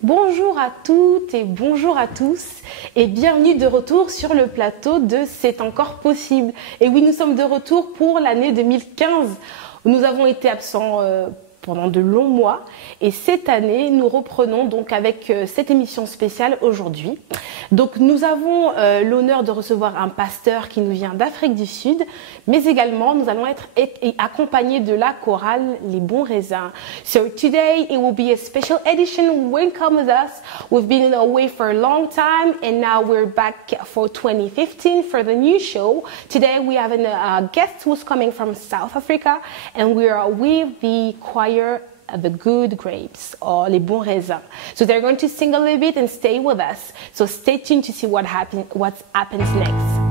Bonjour à toutes et bonjour à tous et bienvenue de retour sur le plateau de C'est encore possible. Et oui, nous sommes de retour pour l'année 2015. Nous avons été absents pendant de longs mois et cette année, nous reprenons donc avec cette émission spéciale aujourd'hui. Donc nous avons l'honneur de recevoir un pasteur qui nous vient d'Afrique du Sud, mais également nous allons être accompagnés de la chorale Les Bons Raisins. So today it will be a special edition. Welcome with us. We've been away for a long time and now we're back for 2015 for the new show. Today we have a guest who's coming from South Africa and we are with the choir The Good Grapes, or Les Bons Raisins. So they're going to sing a little bit and stay with us. So stay tuned to see what happens next.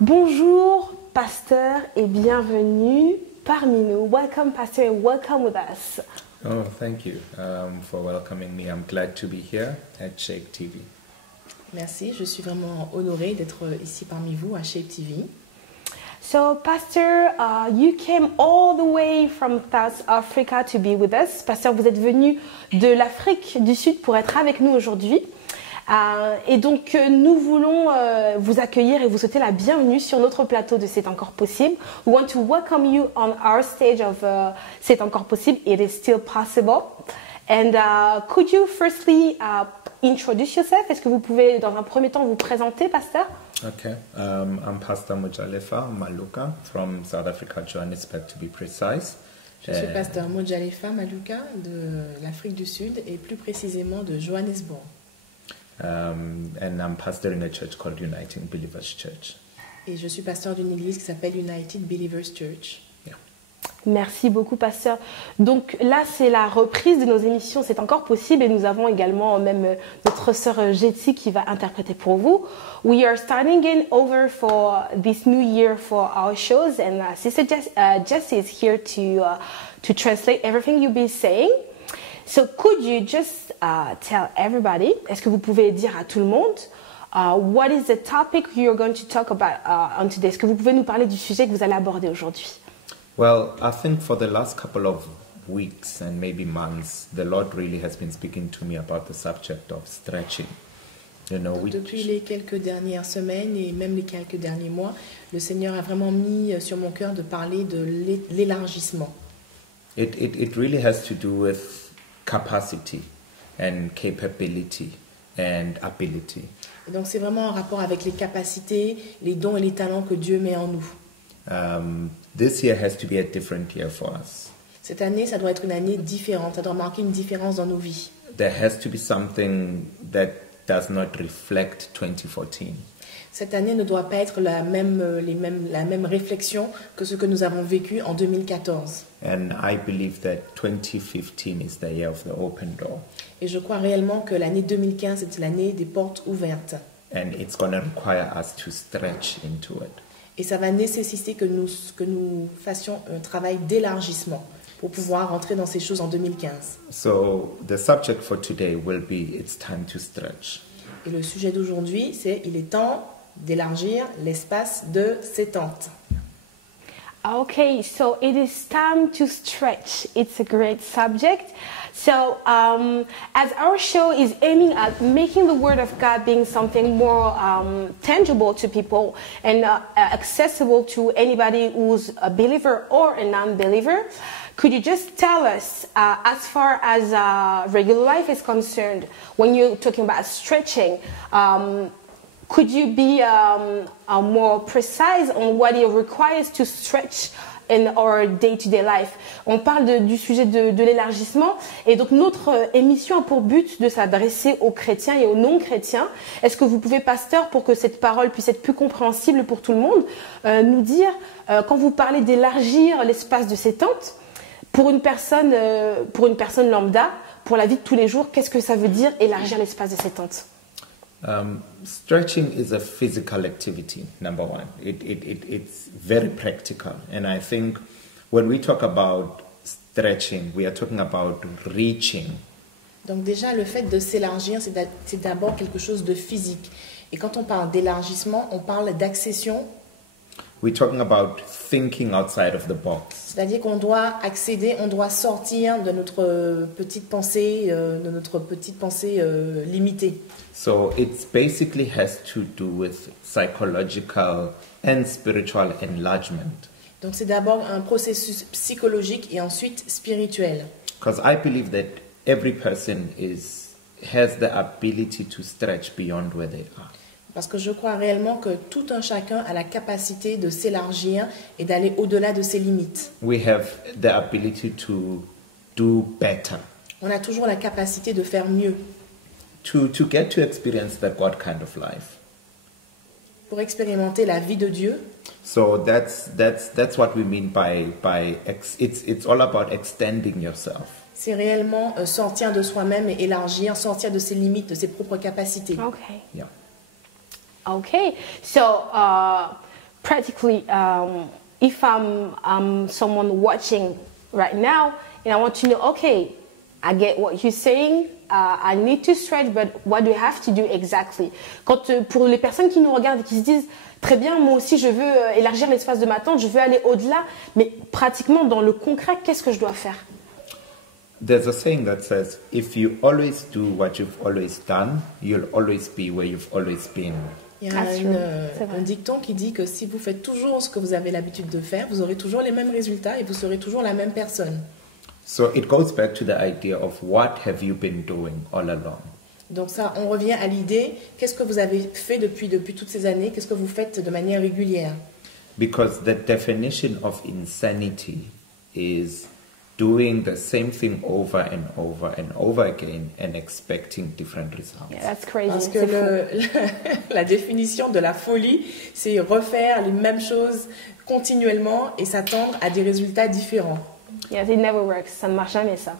Bonjour, pasteur, et bienvenue parmi nous. Welcome, pastor, and welcome with us. Oh, thank you for welcoming me. I'm glad to be here at Shape TV. Merci, je suis vraiment honorée d'être ici parmi vous à Shape TV. So, Pastor, you came all the way from South Africa to be with us. Pasteur, vous êtes venu de l'Afrique du Sud pour être avec nous aujourd'hui. Et donc, nous voulons vous accueillir et vous souhaiter la bienvenue sur notre plateau de C'est encore possible. We want to welcome you on our stage of C'est encore possible. It is still possible. And could you firstly introduce yourself? Est-ce que vous pouvez, dans un premier temps, vous présenter, pasteur? Okay, I'm Pastor Mojalefa Maluka from South Africa, Johannesburg to be precise. Je suis pasteur Mojalefa Maluka de l'Afrique du Sud et plus précisément de Johannesburg. And I'm pastoring a church called Uniting Believers Church. Et je suis pasteur d'une église qui s'appelle United Believers Church. Yeah. Merci beaucoup, pasteur. Donc là, c'est la reprise de nos émissions C'est encore possible et nous avons également même notre sœur Jetsi qui va interpréter pour vous. We are starting in over for this new year for our shows and Sister Jessie is here to translate everything you'll be saying. So could you just tell everybody, est-ce que vous pouvez dire à tout le monde, what is the topic you're going to talk about on today? Est-ce que vous pouvez nous parler du sujet que vous allez aborder aujourd'hui? Well, I think for the last couple of weeks and maybe months, the Lord really has been speaking to me about the subject of stretching. You know, Depuis les quelques dernières semaines et même les quelques derniers mois, le Seigneur a vraiment mis sur mon cœur de parler de l'élargissement. It really has to do with capacity and capability and ability. Et donc c'est vraiment en rapport avec les capacités, les dons et les talents que Dieu met en nous. This year has to be a different year for us. Cette année, ça doit être une année différente, ça doit marquer une différence dans nos vies. There has to be something that does not reflect 2014. Cette année ne doit pas être la même réflexion que ce que nous avons vécu en 2014. And I believe that 2015 is the year of the open door. Et je crois réellement que l'année 2015 est l'année des portes ouvertes. And it's going to require us to stretch into it. Et ça va nécessiter que nous fassions un travail d'élargissement pour pouvoir rentrer dans ces choses en 2015. So the subject for today will be It's time to stretch. Et le sujet d'aujourd'hui, c'est il est temps d'élargir l'espace de ses tentes. Okay, so it is time to stretch. It's a great subject. So, as our show is aiming at making the Word of God being something more tangible to people and accessible to anybody who's a believer or a non-believer, could you just tell us, as far as regular life is concerned, when you're talking about stretching, could you be more precise on what it requires to stretch in our day-to-day life? On parle du sujet de l'élargissement et donc notre émission a pour but de s'adresser aux chrétiens et aux non-chrétiens. Est-ce que vous pouvez, pasteur, pour que cette parole puisse être plus compréhensible pour tout le monde, nous dire, quand vous parlez d'élargir l'espace de ses tentes, pour une personne lambda, pour la vie de tous les jours, qu'est-ce que ça veut dire élargir l'espace de ses tentes? Stretching is a physical activity, number one. It's very practical. And I think when we talk about stretching, we are talking about reaching. Donc déjà, le fait de s'élargir, c'est d'abord quelque chose de physique. Et quand on parle d'élargissement, on parle d'accession. We're talking about thinking outside of the box. C'est-à-dire qu'on doit accéder, on doit sortir de notre petite pensée, limitée. So it basically has to do with psychological and spiritual enlargement. Donc c'est d'abord un processus psychologique et ensuite spirituel. Because I believe that every person has the ability to stretch beyond where they are. Parce que je crois réellement que tout un chacun a la capacité de s'élargir et d'aller au-delà de ses limites. We have the ability to do better, On a toujours la capacité de faire mieux to get to experience that God kind of life. pour expérimenter la vie de Dieu. So that's what we mean by it's all about extending yourself. C'est réellement sortir de soi-même et élargir, sortir de ses limites, de ses propres capacités. Okay. Yeah. Okay. So practically, if I'm someone watching right now and I want to know, okay, I get what you're saying. I need to stretch, but what do I have to do exactly? Quand pour les personnes qui nous regardent et qui se disent très bien, moi aussi je veux élargir l'espace de ma tente, je veux aller au-delà, mais pratiquement dans le concret, qu'est-ce que je dois faire? There's a saying that says, if you always do what you've always done, you'll always be where you've always been. Il y a un dicton qui dit que si vous faites toujours ce que vous avez l'habitude de faire, vous aurez toujours les mêmes résultats et vous serez toujours la même personne. So it goes back to the idea of what have you been doing all along. Donc ça, on revient à l'idée, qu'est-ce que vous avez fait depuis toutes ces années, qu'est-ce que vous faites de manière régulière? Because the definition of insanity is doing the same thing over and over and over again and expecting different results. Yeah, that's crazy. Parce que la définition de la folie, c'est refaire les mêmes choses continuellement et s'attendre à des résultats différents. Yeah, it never works. Ça ne marche jamais, ça.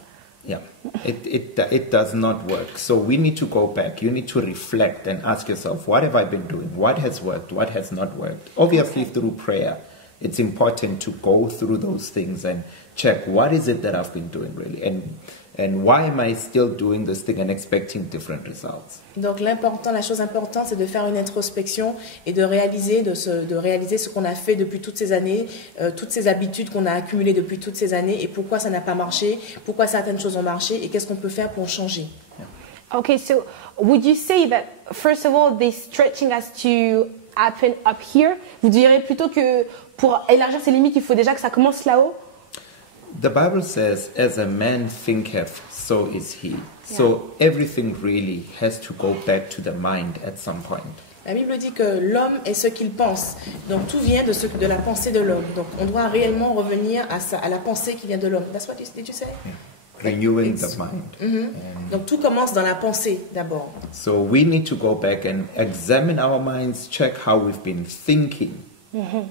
Yeah, it does not work. So we need to go back. You need to reflect and ask yourself, what have I been doing? What has worked? What has not worked? Obviously, through prayer, it's important to go through those things and check what is it that I've been doing really, and why am I still doing this thing and expecting different results. Donc la chose importante, c'est de faire une introspection et de réaliser ce qu'on a fait depuis toutes ces années, toutes ces habitudes qu'on a accumulées depuis toutes ces années et pourquoi ça n'a pas marché, pourquoi certaines choses ont marché et qu'est-ce qu'on peut faire pour changer. Yeah. Okay, so would you say that first of all, this stretching has to happen up here? Vous direz plutôt que pour élargir ses limites, il faut déjà que ça commence là-haut? The Bible says, as a man thinketh, so is he. Yeah. So everything really has to go back to the mind at some point. La Bible dit que l'homme est ce qu'il pense. Donc tout vient de la pensée de l'homme. Donc on doit réellement revenir à la pensée qui vient de l'homme. That's what did you say? Yeah. Renewing the mind. Mm-hmm. Donc tout commence dans la pensée d'abord. So we need to go back and examine our minds, check how we've been thinking. Mm-hmm.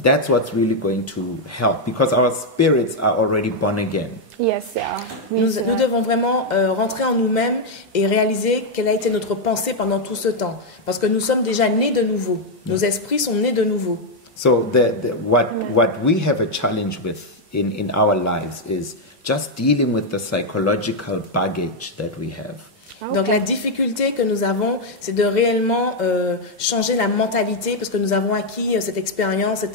That's what's really going to help because our spirits are already born again. Yes, yeah. Nous devons vraiment rentrer en nous-mêmes et réaliser quelle a été notre pensée pendant tout ce temps. Parce que nous sommes déjà nés de nouveau. Nos esprits sont nés de nouveau. So what we have a challenge with in our lives is just dealing with the psychological baggage that we have. Okay. Donc la difficulté que nous avons, c'est de réellement changer la mentalité parce que nous avons acquis cette expérience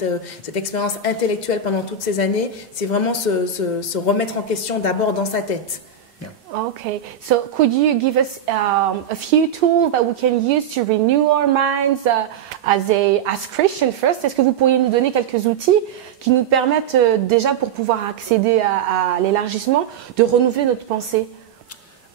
intellectuelle pendant toutes ces années. C'est vraiment se remettre en question d'abord dans sa tête. Yeah. Okay, so could you give us a few tools that we can use to renew our minds as Christians first? Est-ce que vous pourriez nous donner quelques outils qui nous permettent déjà pour pouvoir accéder à l'élargissement, de renouveler notre pensée?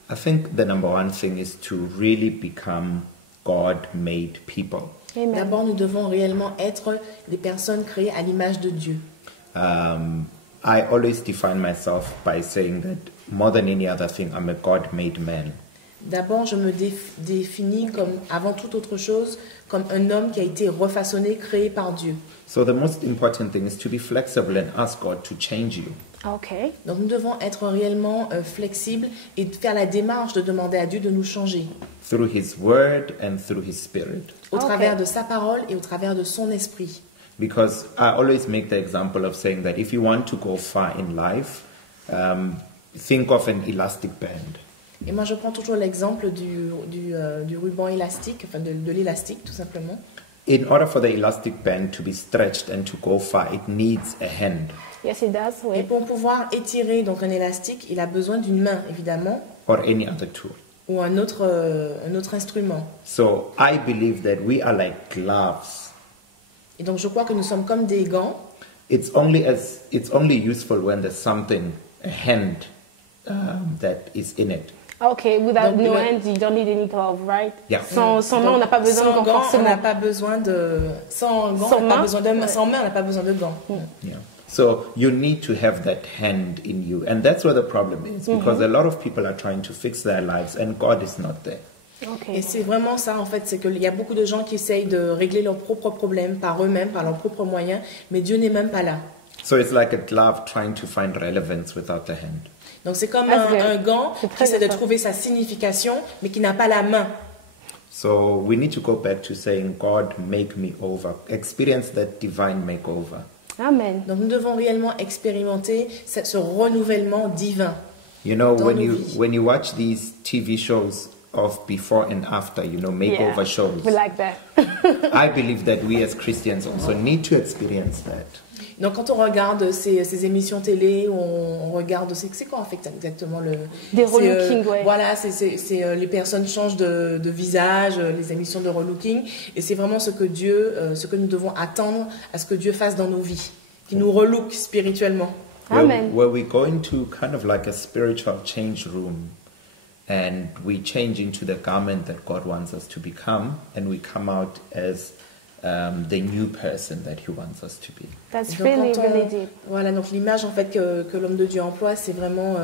I think the number one thing is to really become God-made people. D'abord, nous devons réellement être des personnes créées à l'image de Dieu. I always define myself by saying that more than any other thing, I'm a God-made man. D'abord, je me définis comme, avant toute autre chose, comme un homme qui a été refaçonné, créé par Dieu. So the most important thing is to be flexible and ask God to change you. Ok. Donc nous devons être réellement flexibles et faire la démarche de demander à Dieu de nous changer through His Word and through His Spirit. au Ok. travers de sa parole et au travers de son esprit. Because I always make the example of saying that if you want to go far in life, think of an elastic band. Et moi je prends toujours l'exemple du ruban élastique, enfin de l'élastique tout simplement. In order for the elastic band to be stretched and to go far, it needs a hand Yes, it does. Et Oui. pour pouvoir étirer donc un élastique, il a besoin d'une main évidemment or any other tool. ou un autre instrument. So I believe that we are like gloves. Et donc je crois que nous sommes comme des gants. It's only useful when there's something, a hand that is in it. Ok, without Donc, no le- hands, you don't need any glove, right? Yeah. Sans main, on n'a pas besoin de Sans gants gants, on forcément. n'a pas besoin de sans gants, Sans on n'a pas main. besoin de Ouais. sans main, on n'a pas besoin de gants. Yeah. So you need to have that hand in you. And that's where the problem is, because a lot of people are trying to fix their lives and God is not there. Ok. Et c'est vraiment ça en fait, c'est qu'il y a beaucoup de gens qui essayent de régler leurs propres problèmes par eux-mêmes, par leurs propres moyens, mais Dieu n'est même pas là. So it's like a glove trying to find relevance without the hand. Donc c'est comme Ah, c'est- un gant c'est qui très essaie de bien. trouver sa signification, mais qui n'a pas la main. So we need to go back to saying, God, make me over. Experience that divine makeover. Amen. Donc nous devons réellement expérimenter ce renouvellement divin. You know, Dans when nos you vies. when you watch these TV shows of before and after, you know, makeover Yeah, shows, we like that. I believe that we as Christians also need to experience that. Donc quand on regarde ces émissions télé, on regarde, c'est quoi en fait exactement le... Des c'est, relooking, ouais. Voilà, les personnes changent de visage, les émissions de relooking, et c'est vraiment ce que nous devons attendre à ce que Dieu fasse dans nos vies, qu'il nous relook spirituellement. Amen. Where we go into kind of like a spiritual change room and we change into the garment that God wants us to become, and we come out as the new person that He wants us to be. That's Donc, really, quand on- really deep. Voilà, donc l'image en fait que l'homme de Dieu emploie, c'est vraiment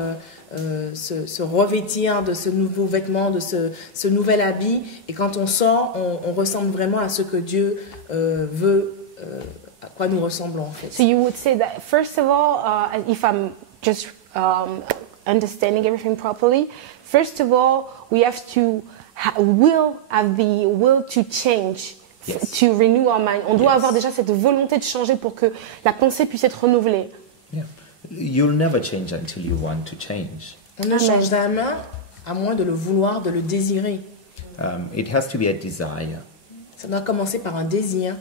se revêtir de ce nouveau vêtement, de ce nouvel habit. Et quand on sort, on ressemble vraiment à ce que Dieu veut, à quoi nous ressemblons en fait. So you would say that, first of all, if I'm just understanding everything properly, first of all, we have to have the will to change, Yes. to renew our mind. On doit Yes. avoir déjà cette volonté de changer pour que la pensée puisse être renouvelée. Yeah. You'll never change until you want to change. On ne Amen. change jamais à moins de le vouloir, de le désirer. It has to be a desire. Ça doit commencer par un désir.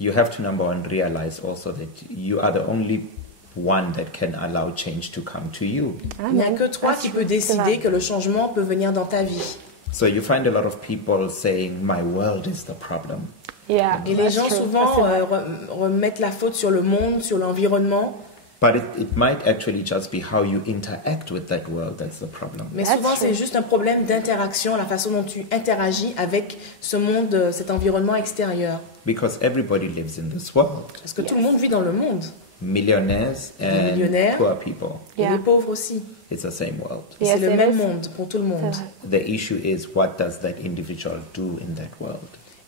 You have to, number one, realize also that you are the only one that can allow change to come to you. Il n'y a que toi Ah, qui c'est peux vrai. décider que le changement peut venir dans ta vie. So you find a lot of people saying, my world is the problem. Yeah, Et les that's gens true. souvent Ça, c'est vrai. remettent la faute sur le monde, sur l'environnement. But it might actually just be how you interact with that world that's the problem. Mais That's souvent, true. c'est juste un problème d'interaction, la façon dont tu interagis avec ce monde, cet environnement extérieur. Because everybody lives in this world. Parce que tout le monde vit dans le monde. Millionaires and millionnaires. poor people. Et Yeah. les pauvres aussi. It's the same world. Et Yes, c'est le it même is. monde pour tout le monde. C'est vrai. The issue is, what does that individual do in that world?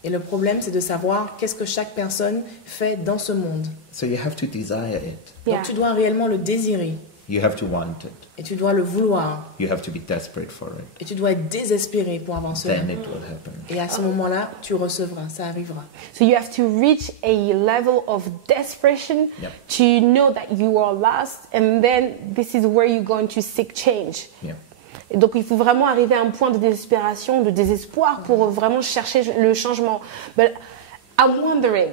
Et le problème, c'est de savoir qu'est-ce que chaque personne fait dans ce monde. So you have to desire it. Yeah. Donc tu dois réellement le désirer. You have to want it. Et tu dois le vouloir. You have to be desperate for it. Et tu dois être désespéré pour avoir cela. Then it will happen. Et à ce moment-là, tu recevras, ça arrivera. So you have to reach a level of desperation Yep. to know that you are lost, and then this is where you're going to seek change. Yeah. Et donc il faut vraiment arriver à un point de désespération, de désespoir pour vraiment chercher le changement. But I'm wondering,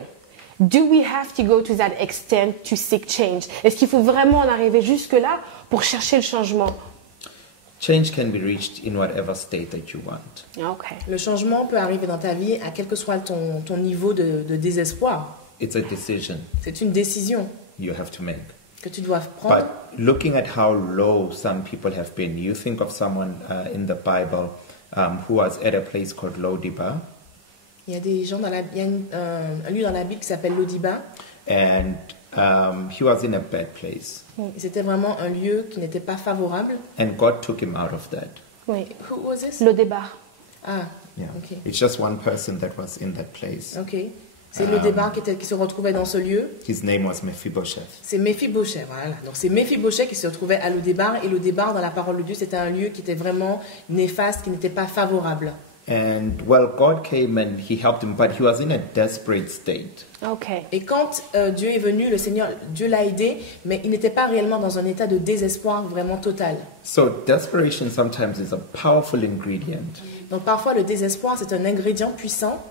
do we have to go to that extent to seek change? Est-ce qu'il faut vraiment en arriver jusque-là pour chercher le changement? Change can be reached in whatever state that you want. Okay. Le changement peut arriver dans ta vie à quel que soit ton niveau de désespoir. It's a decision C'est une décision you have to make. que tu dois prendre. But looking at how low some people have been, you think of someone in the Bible who was at a place called Lodibar, Il y a des gens il y a un lieu dans la Bible qui s'appelle Lodibar. and he was in a bad place. Et c'était vraiment un lieu qui n'était pas favorable. And God took him out of that. Oui. Who was this? Le débat. Ah, Yeah. ok. It's just one person that was in that place. Ok. C'est le débar qui se retrouvait dans ce lieu. His name was Mephibosheth. C'est Méphibosheth, voilà. Donc c'est Méphibosheth qui se retrouvait à Lo-Débar. Et Lo-Débar, dans la parole de Dieu, c'était un lieu qui était vraiment néfaste, qui n'était pas favorable. And well, God came and he helped him, but he was in a desperate state. Okay. Et quand Dieu est venu, le Seigneur, Dieu l'a aidé, mais il n'était pas réellement dans un état de désespoir vraiment total. So desperation sometimes is a powerful ingredient. Donc parfois, le désespoir, c'est un ingrédient puissant.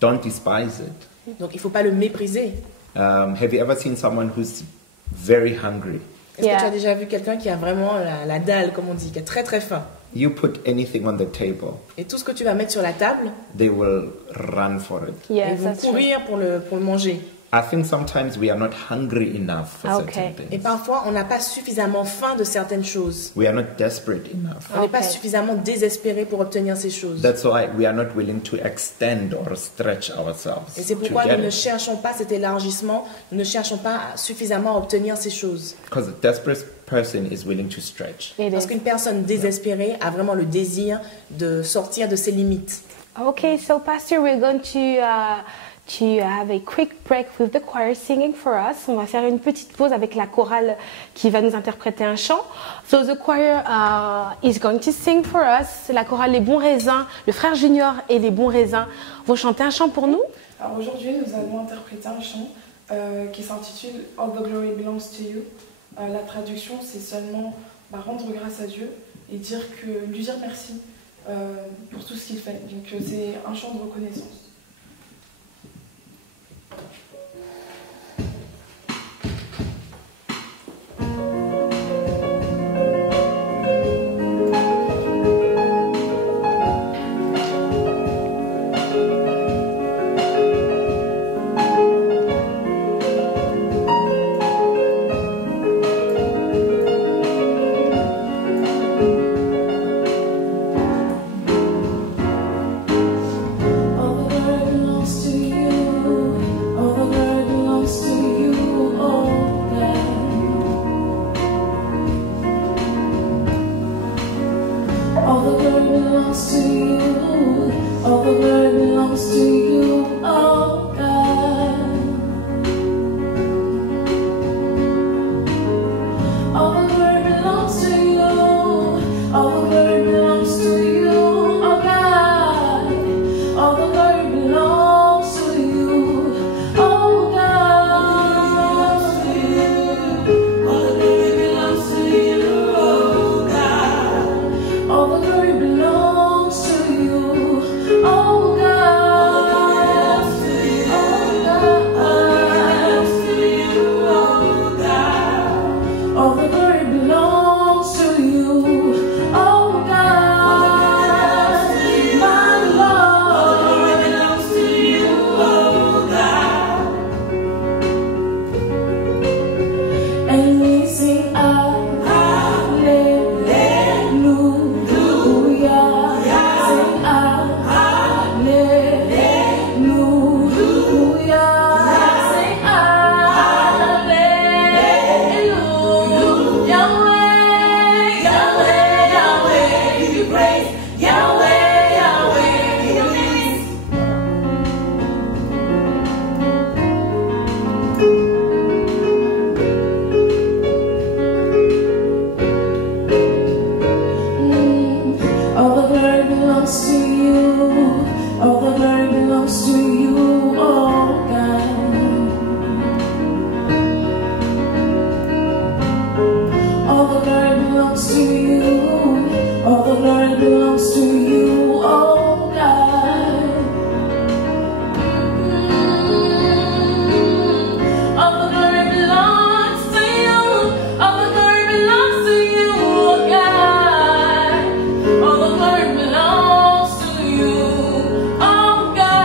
Don't despise it. Donc il ne faut pas le mépriser. Have you ever seen someone who's very hungry? Est-ce que tu as déjà vu quelqu'un qui a vraiment la dalle, comme on dit, qui a très très faim? You put anything on the table, Et tout ce que tu vas mettre sur la table, they will run for it. ils Yes, vont that's true. courir pour le manger. I think sometimes we are not hungry enough for Okay. certain Et things. parfois, on n'a pas suffisamment faim de certaines choses. We are not desperate enough. On n'est pas Okay. suffisamment désespéré pour obtenir ces choses. That's why we are not willing to extend or stretch ourselves Et c'est to pourquoi get nous ne it. cherchons pas cet élargissement, nous ne cherchons pas suffisamment à obtenir ces choses. Because a desperate person is willing to stretch. It Parce is. qu'une personne désespérée a vraiment le désir de sortir de ses limites. Okay, so Pastor, we're going to have a quick break with the choir singing for us. On va faire une petite pause avec la chorale qui va nous interpréter un chant. So the choir is going to sing for us. La chorale Les Bons Raisins, le frère Junior et les Bons Raisins vont chanter un chant pour nous. Alors aujourd'hui, nous allons interpréter un chant qui s'intitule All the Glory Belongs to You. La traduction, c'est seulement rendre grâce à Dieu et lui dire merci pour tout ce qu'il fait. Donc c'est un chant de reconnaissance. All the glory belongs to you. All the glory belongs to you, oh God. All the glory belongs to you. All the glory belongs to you, oh God. All the glory belongs to you, oh God. All the glory belongs to you, oh God. All the glory belongs to you, oh God. Oh God. All the glory belongs to you, oh God. My Lord. Belongs to you, oh God. And we sing hallelujah. Sing hallelujah. Sing hallelujah. Yahweh, Yahweh, Yahweh, give you praise. Yahweh, Yahweh, give you praise. All the glory belongs to you. All the glory belongs to you, oh God. All the glory belongs to you. All the glory belongs to you, oh God. All the glory belongs to you. All the glory belongs to you, oh God. All the glory belongs to you, oh God.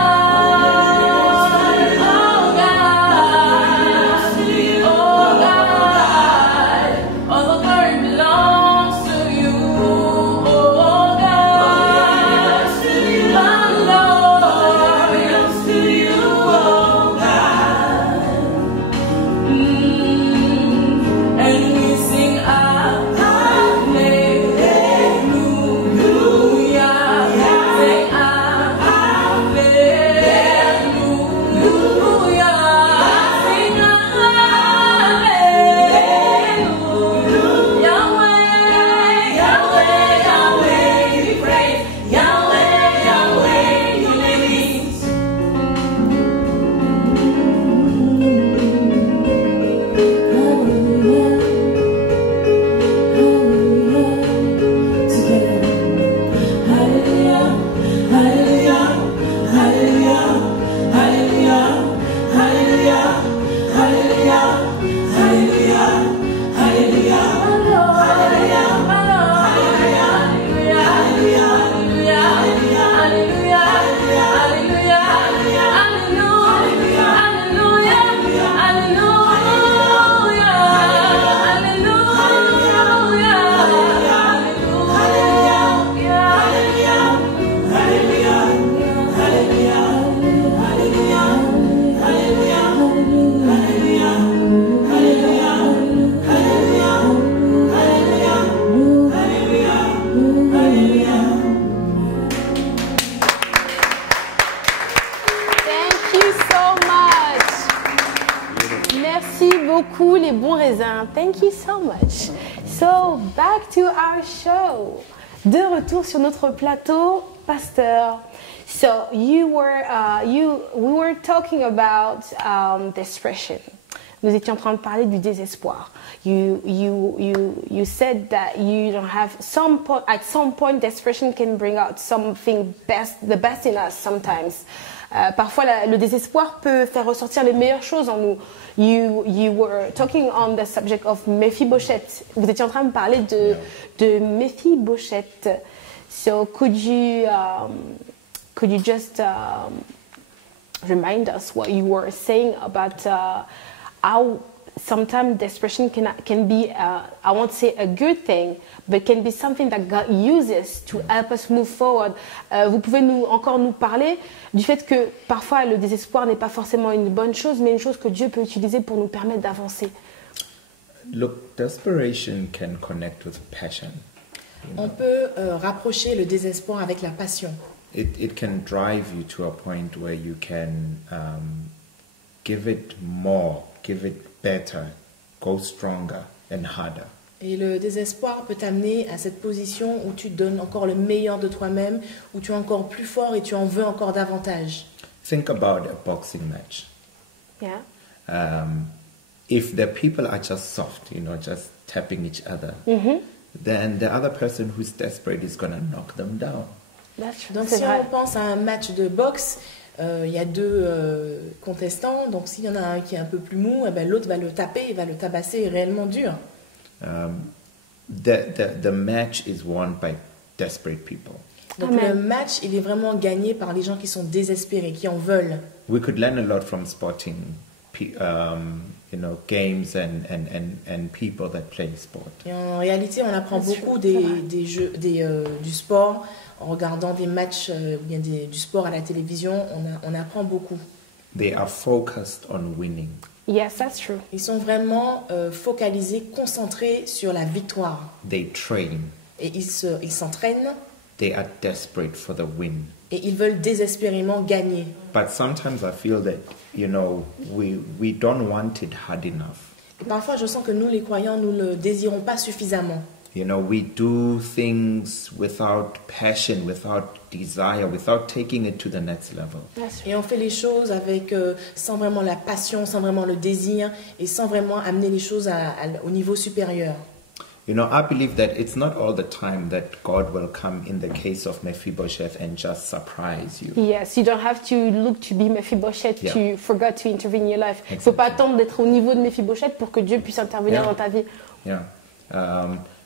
beaucoup les bons raisins. Thank you so much. So, back to our show. De retour sur notre plateau, Pasteur. So, we were talking about desperation. Nous étions en train de parler du désespoir. You said that you don't have at some point desperation can bring out the best in us sometimes. Parfois, le désespoir peut faire ressortir les meilleures choses en nous. You were talking on the subject of Mephibosheth. Vous étiez en train de parler de Mephibosheth. So could you just remind us what you were saying about how sometimes desperation can be, I won't say a good thing, but can be something that God uses to help us move forward. Vous pouvez encore nous parler du fait que parfois le désespoir n'est pas forcément une bonne chose, mais une chose que Dieu peut utiliser pour nous permettre d'avancer. Look, desperation can connect with passion. On peut rapprocher le désespoir avec la passion. It can drive you to a point where you can give it more, give it better, go stronger and harder. Et le désespoir peut t'amener à cette position où tu donnes encore le meilleur de toi-même, où tu es encore plus fort et tu en veux encore davantage. Think about a boxing match. Yeah. If the people are just soft, just tapping each other, then the other person who's desperate is going to knock them down. Donc si on pense à un match de boxe, il y a deux contestants, donc s'il y en a un qui est un peu plus mou, l'autre va le taper, il va le tabasser réellement dur. The match is won by desperate people. Donc le match, il est vraiment gagné par les gens qui sont désespérés, qui en veulent. We could learn a lot from sporting, games and people that play sport. Et en réalité, on apprend beaucoup du sport. En regardant des matchs ou bien du sport à la télévision, on apprend beaucoup. They are focused on winning. Yes, that's true. Ils sont vraiment focalisés, concentrés sur la victoire. They train. Et ils s'entraînent. They are desperate for the win. Et ils veulent désespérément gagner. But sometimes I feel that, we don't want it hard enough. Et parfois, je sens que nous, les croyants, nous ne le désirons pas suffisamment. We do things without passion, without desire, without taking it to the next level. Et on fait les choses sans vraiment la passion, sans vraiment le désir et sans vraiment amener les choses au niveau supérieur. I believe that it's not all the time that God will come in the case of Mephibosheth and just surprise you. Yes, you don't have to look to be Mephibosheth to forget to intervene in your life. Il ne Exactly. faut pas attendre d'être au niveau de Mephibosheth pour que Dieu puisse intervenir dans ta vie. Yeah.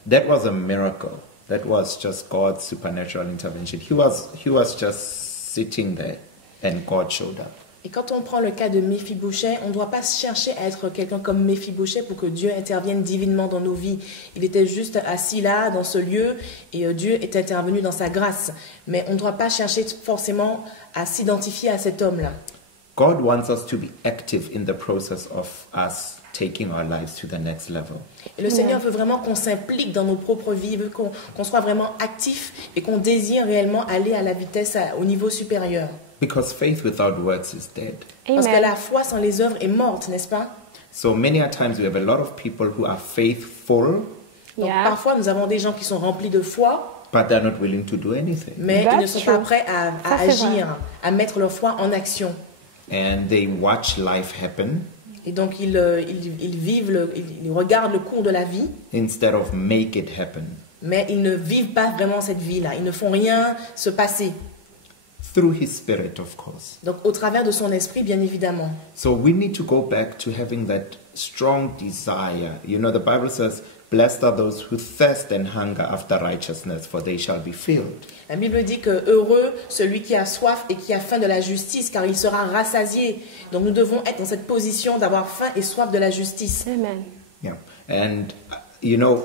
That was a miracle. That was just God's supernatural intervention. He was just sitting there and God showed up. Et quand on prend le cas de Mephibosheth, on ne doit pas chercher à être quelqu'un comme Mephibosheth pour que Dieu intervienne divinement dans nos vies. Il était juste assis là, dans ce lieu, et Dieu est intervenu dans sa grâce. Mais on ne doit pas chercher forcément à s'identifier à cet homme-là. God wants us to be active in the process of us taking our lives to the next level. Et le Seigneur veut vraiment qu'on s'implique dans nos propres vies, veut qu'on soit vraiment actif et qu'on désire réellement aller à la vitesse, au niveau supérieur. Because faith without works is dead. Parce que Amen. la foi sans les œuvres est morte, n'est-ce pas? So many a times we have a lot of people who are faithful, Donc, Yeah. parfois, nous avons des gens qui sont remplis de foi, but they're not willing to do anything. mais ils ne That's sont true. pas prêts à Ça, c'est agir, vrai. à mettre leur foi en action. And they watch life happen Et donc, ils regardent le cours de la vie, instead of make it happen. mais ils ne vivent pas vraiment cette vie-là. Ils ne font rien se passer. Through His Spirit, of course. Donc, au travers de son esprit, bien évidemment. So we need to go back to having that strong desire. The Bible says, "Blessed are those who thirst and hunger after righteousness, for they shall be filled." La Bible dit que heureux celui qui a soif et qui a faim de la justice, car il sera rassasié. Donc nous devons être dans cette position d'avoir faim et soif de la justice. Amen. Yeah. And,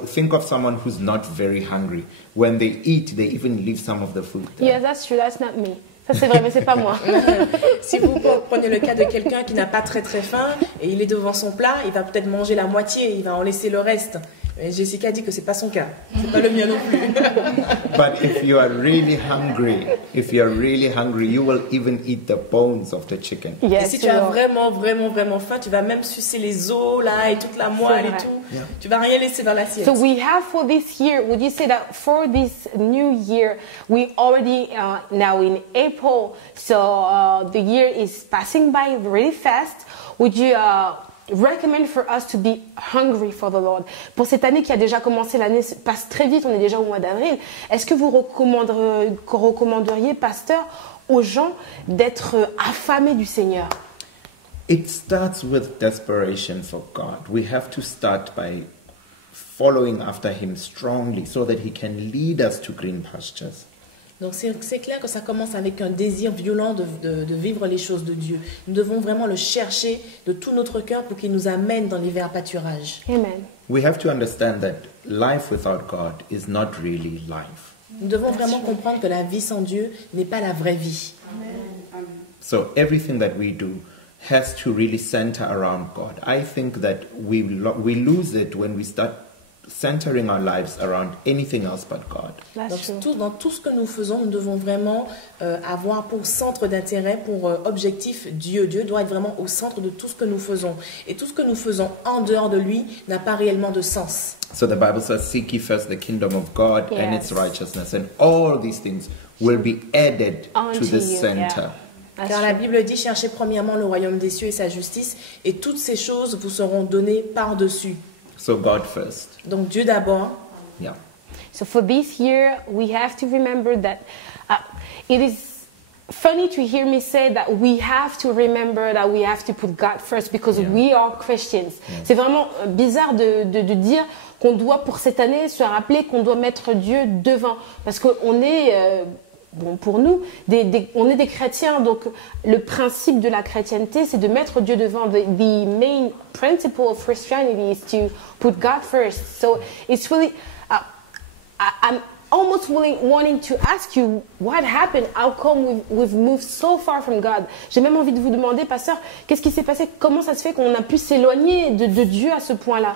think of someone who's not very hungry. When they eat, they even leave some of the food there. Yeah, that's true. That's not me. Ça c'est vrai, mais c'est pas moi. Si vous prenez le cas de quelqu'un qui n'a pas très très faim et il est devant son plat, il va peut-être manger la moitié, il va en laisser le reste. Et Jessica dit que c'est pas son cas. C'est pas le mien non plus. But if you are really hungry, you will even eat the bones of the chicken. Et Yes, si tu as Lord. vraiment faim, tu vas même sucer les os là et toute la moelle et vrai. tout. Tu vas rien laisser dans l'assiette. So we have for this year, would you say that for this new year, we already now in April, so the year is passing by really fast. Would you recommend for us to be hungry for the Lord? Pour cette année qui a déjà commencé, l'année passe très vite, on est déjà au mois d'avril. Est-ce que vous recommanderiez, pasteur, aux gens d'être affamés du Seigneur? It starts with desperation for God. We have to start by following after Him strongly so that He can lead us to green pastures. Donc c'est clair que ça commence avec un désir violent de vivre les choses de Dieu. Nous devons vraiment le chercher de tout notre cœur pour qu'il nous amène dans les verts pâturages. Amen. We have to understand that life without God is not really life. Nous devons vraiment comprendre que la vie sans Dieu n'est pas la vraie vie. So everything that we do has to really center around God. I think that we lose it when we start centering our lives around anything else but God. That's true. Donc, dans tout ce que nous faisons, nous devons vraiment avoir pour centre d'intérêt, pour objectif Dieu. Dieu doit être vraiment au centre de tout ce que nous faisons. Et tout ce que nous faisons en dehors de lui n'a pas réellement de sens. So the Bible says, seek ye first the kingdom of God and Yes. its righteousness, and all these things will be added Unto to the you, center. yeah. That's Car true. la Bible dit, cherchez premièrement le royaume des cieux et sa justice, et toutes ces choses vous seront données par-dessus. So God first. Donc Dieu d'abord. Yeah. So for this year, we have to remember that it is funny to hear me say that we have to remember that we have to put God first because Yeah. we are Christians. C'est vraiment bizarre de dire qu'on doit pour cette année se rappeler qu'on doit mettre Dieu devant parce qu'on est bon, pour nous, on est des chrétiens, donc le principe de la chrétienté, c'est de mettre Dieu devant. The main principle of Christianity is to put God first. So it's really, I'm almost wanting to ask you what happened. How come we've moved so far from God? J'ai même envie de vous demander, pasteur, qu'est-ce qui s'est passé? Comment ça se fait qu'on a pu s'éloigner de Dieu à ce point-là?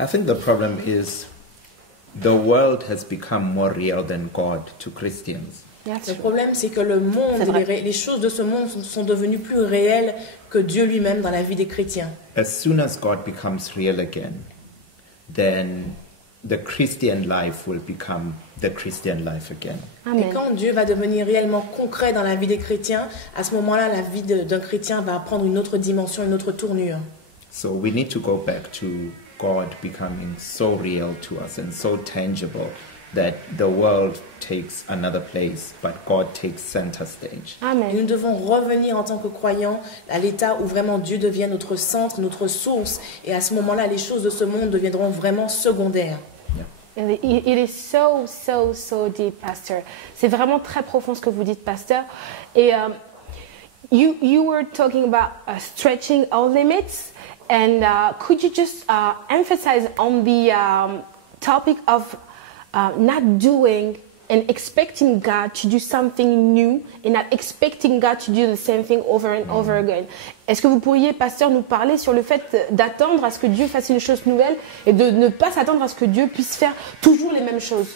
I think the problem is the world has become more real than God to Christians. Le problème, c'est que le monde, C'est vrai. les choses de ce monde sont devenues plus réelles que Dieu lui-même dans la vie des chrétiens. As soon as God becomes real again, then the Christian life will become the Christian life again. Et Amen. quand Dieu va devenir réellement concret dans la vie des chrétiens, à ce moment-là, la vie d'un chrétien va prendre une autre dimension, une autre tournure. So we need to go back to God becoming so real to us and so tangible that the world takes another place, but God takes center stage. Et Amen. nous devons revenir en tant que croyants à l'état où vraiment Dieu devient notre centre, notre source. Et à ce moment-là, les choses de ce monde deviendront vraiment secondaires. And it is so deep, Pastor. C'est vraiment très profond ce que vous dites, Pasteur. Et you were talking about stretching our limits, and could you just emphasize on the topic of not doing and expecting God to do something new and not expecting God to do the same thing over and over again. Est-ce que vous pourriez, pasteur, nous parler sur le fait d'attendre à ce que Dieu fasse une chose nouvelle et de ne pas s'attendre à ce que Dieu puisse faire toujours les mêmes choses?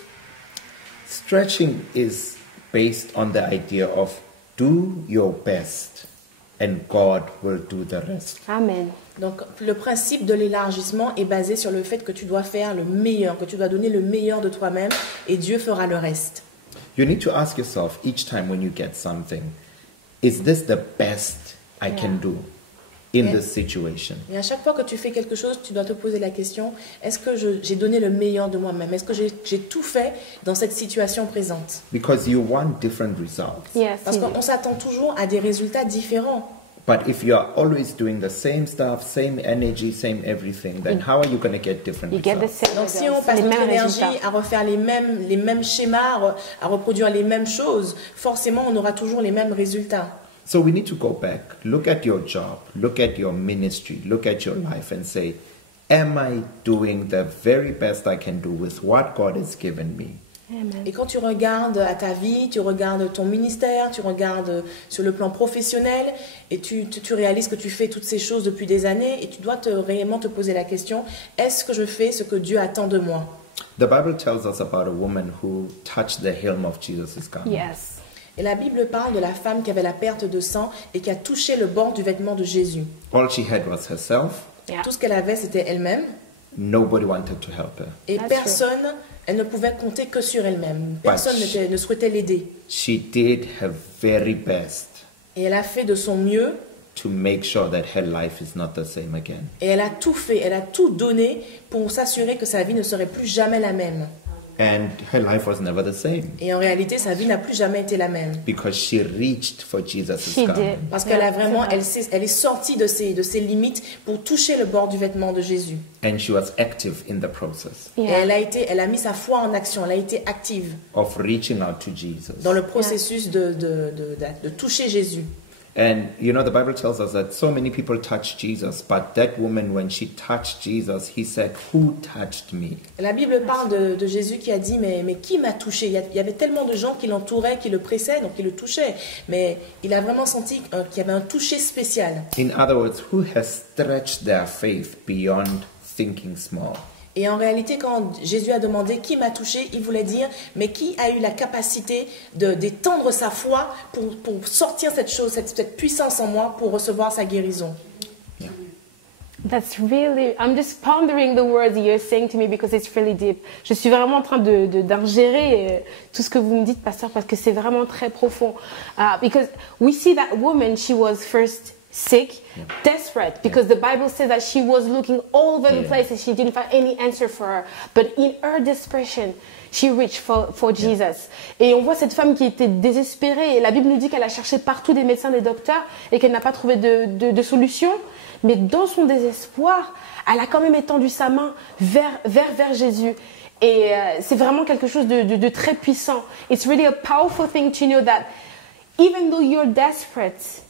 Stretching is based on the idea of do your best and God will do the rest. Amen. Donc le principe de l'élargissement est basé sur le fait que tu dois faire le meilleur, que tu dois donner le meilleur de toi-même et Dieu fera le reste. You need to ask yourself each time when you get something, is this the best I can do in Yeah. this situation? Et à chaque fois que tu fais quelque chose, tu dois te poser la question, est-ce que j'ai donné le meilleur de moi-même? Est-ce que j'ai tout fait dans cette situation présente? Because you want different results. Yes. Parce you do. qu'on s'attend toujours à des résultats différents. But if you are always doing the same stuff, same energy, same everything, then how are you going to get different You get the results? same Donc si on results, passe les notre mêmes énergie résultats. à refaire les mêmes schémas, à reproduire les mêmes choses, forcément on aura toujours les mêmes résultats. So we need to go back, look at your job, look at your ministry, look at your life and say, am I doing the very best I can do with what God has given me? Amen. Et quand tu regardes à ta vie, tu regardes ton ministère, tu regardes sur le plan professionnel et tu réalises que tu fais toutes ces choses depuis des années et tu dois réellement te poser la question, est-ce que je fais ce que Dieu attend de moi? The Bible tells us about a woman who touched the hem of Jesus' garment. Yes. Et la Bible parle de la femme qui avait la perte de sang et qui a touché le bord du vêtement de Jésus. All she had was herself. Yeah. Tout ce qu'elle avait, c'était elle-même. Nobody wanted to help her. Et That's personne, elle ne pouvait compter que sur elle-même. Personne ne souhaitait l'aider. She did her very best Et elle a fait de son mieux. to make sure that her life is not the same again. Et elle a tout fait, elle a tout donné pour s'assurer que sa vie ne serait plus jamais la même. And her life was never the same Et en réalité, sa vie n'a plus jamais été la même. because she reached for Jesus' She garment. did. Parce qu'elle a Yeah, vraiment, c'est vrai. elle est sortie de ses limites pour toucher le bord du vêtement de Jésus. And she was active in the process Et Yeah. elle a mis sa foi en action, elle a été active of reaching out to Jesus. dans le processus de toucher Jésus. And you know, the Bible tells us that so many people touch Jesus, but that woman, when she touched Jesus, he said, "Who touched me?" La Bible parle de Jésus qui a dit, mais qui m'a touché? Il y avait tellement de gens qui l'entouraient, qui le pressaient, donc qui le touchaient. Mais il a vraiment senti qu'il y avait un toucher spécial. In other words, who has stretched their faith beyond thinking small? Et en réalité, quand Jésus a demandé qui m'a touché, il voulait dire, mais qui a eu la capacité d'étendre sa foi pour sortir cette chose, cette puissance en moi pour recevoir sa guérison. That's really, I'm just pondering the words you're saying to me because it's really deep. Je suis vraiment en train d'ingérer tout ce que vous me dites, pasteur, parce que c'est vraiment très profond. Because we see that woman, she was first sick, desperate, because the Bible says that she was looking all over the place and she didn't find any answer for her. But in her desperation, she reached for Jesus. Et on voit cette femme qui était désespérée. Et la Bible nous dit qu'elle a cherché partout des médecins, des docteurs, et qu'elle n'a pas trouvé de solution. Mais dans son désespoir, elle a quand même étendu sa main vers Jésus. Et c'est vraiment quelque chose de très puissant. It's really a powerful thing to know that even though you're desperate,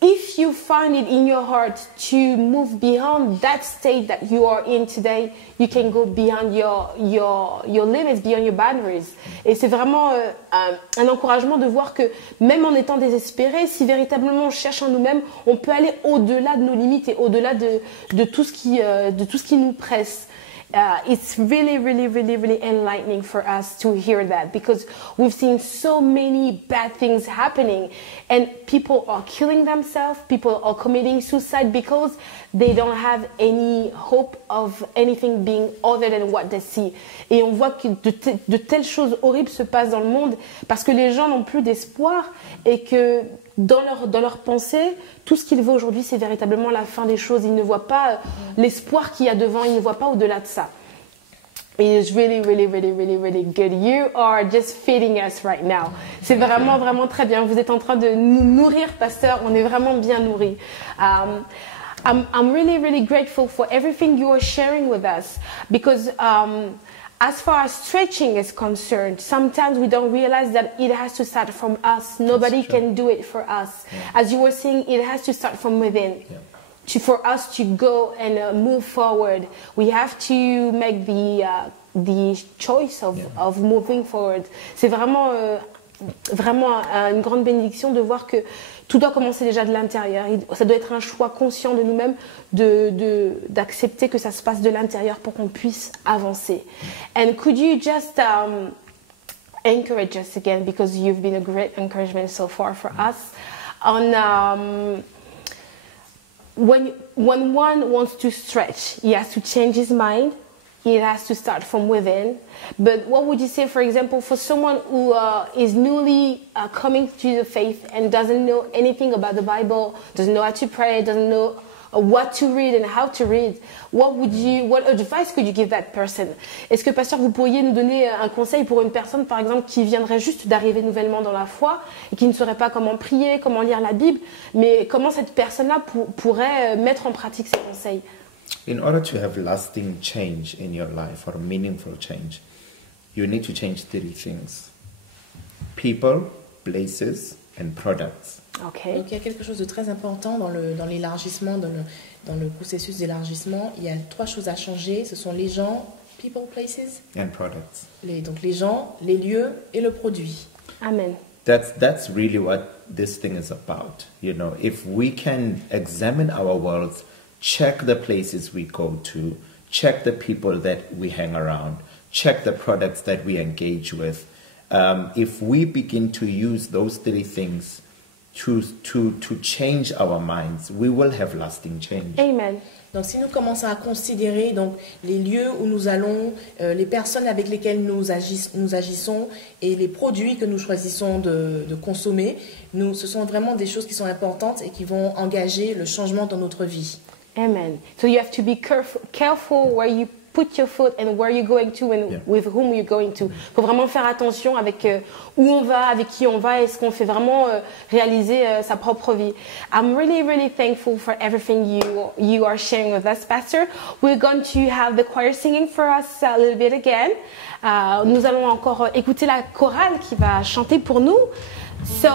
if you find it in your heart to move beyond that state that you are in today, you can go beyond your limits, beyond your boundaries. Et c'est vraiment un encouragement de voir que même en étant désespéré, si véritablement on cherche en nous-mêmes, on peut aller au-delà de nos limites et au-delà de tout ce qui nous presse. It's really, really, really, really enlightening for us to hear that because we've seen so many bad things happening and people are killing themselves, people are committing suicide because they don't have any hope of anything being other than what they see. Et on voit que de telles choses horribles se passent dans le monde parce que les gens n'ont plus d'espoir et que dans leur pensée, tout ce qu'ils voient aujourd'hui, c'est véritablement la fin des choses. Ils ne voient pas l'espoir qu'il y a devant, ils ne voient pas au-delà de ça. It's really, really, really, really, really good. You are just feeding us right now. C'est vraiment, vraiment très bien. Vous êtes en train de nous nourrir, pasteur. On est vraiment bien nourris. I'm really, really grateful for everything you are sharing with us because as far as stretching is concerned, sometimes we don't realize that it has to start from us. Nobody can do it for us. Yeah. As you were saying, it has to start from within. Yeah. For us to go and move forward, we have to make the choice of moving forward. C'est vraiment, vraiment une grande bénédiction de voir que tout doit commencer déjà de l'intérieur. Ça doit être un choix conscient de nous-mêmes d'accepter que ça se passe de l'intérieur pour qu'on puisse avancer. And could you just encourage us again, because you've been a great encouragement so far for us, on when one wants to stretch, he has to change his mind. It has to start from within. But what would you say, for example, for someone who is newly coming to the faith and doesn't know anything about the Bible, doesn't know how to pray, doesn't know what to read and how to read, what advice could you give that person? Est-ce que, pasteur, vous pourriez nous donner un conseil pour une personne, par exemple, qui viendrait juste d'arriver nouvellement dans la foi et qui ne saurait pas comment prier, comment lire la Bible, mais comment cette personne-là pourrait mettre en pratique ces conseils? In order to have lasting change in your life or meaningful change, you need to change 3 things: people, places, and products. Okay. Donc il y a quelque chose de très important dans l'élargissement, dans le processus d'élargissement. Il y a 3 choses à changer. Ce sont les gens, People, places, and products. donc les gens, les lieux et le produit. Amen. That's really what this thing is about. You know, if we can examine our worlds, check the places we go to, check the people that we hang around, check the products that we engage with. If we begin to use those three things to change our minds, we will have lasting change. Amen. Donc si nous commençons à considérer donc, les lieux où nous allons, les personnes avec lesquelles nous agissons et les produits que nous choisissons de consommer, ce sont vraiment des choses qui sont importantes et qui vont engager le changement dans notre vie. Amen. So you have to be careful where you put your foot and where you're going to and with whom you're going to. Faut vraiment faire attention avec où on va, avec qui on va, et ce qu'on fait vraiment réaliser sa propre vie. I'm really, really thankful for everything you are sharing with us, Pastor. We're going to have the choir singing for us a little bit again. Nous allons encore écouter la chorale qui va chanter pour nous. So,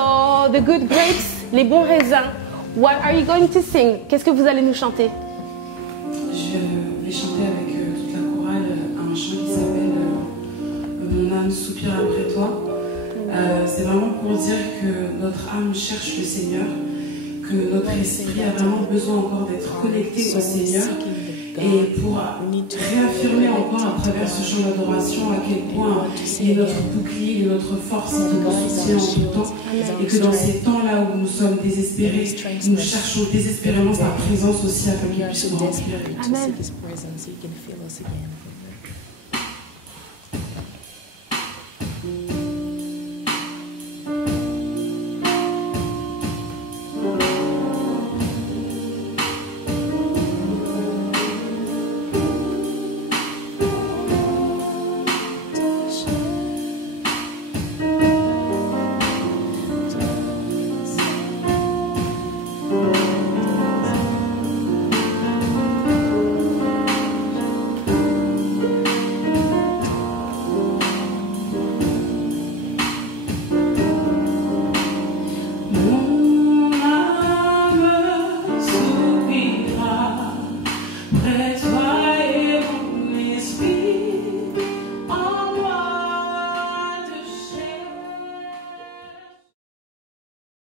the good grapes, les bons raisins. What are you going to sing? Qu'est-ce que vous allez nous chanter? Je vais chanter avec toute la chorale un chant qui s'appelle Mon âme soupire après toi. C'est vraiment pour dire que notre âme cherche le Seigneur, que notre esprit a vraiment besoin encore d'être connecté au Seigneur, et pour réaffirmer encore à travers ce chant d'adoration à quel point il est notre bouclier, il est notre force, il est notre soutien en tout temps, et que dans ces temps-là où nous sommes désespérés, nous cherchons désespérément sa présence aussi afin qu'il puisse nous remplir. Amen. His presence, he can fill us again.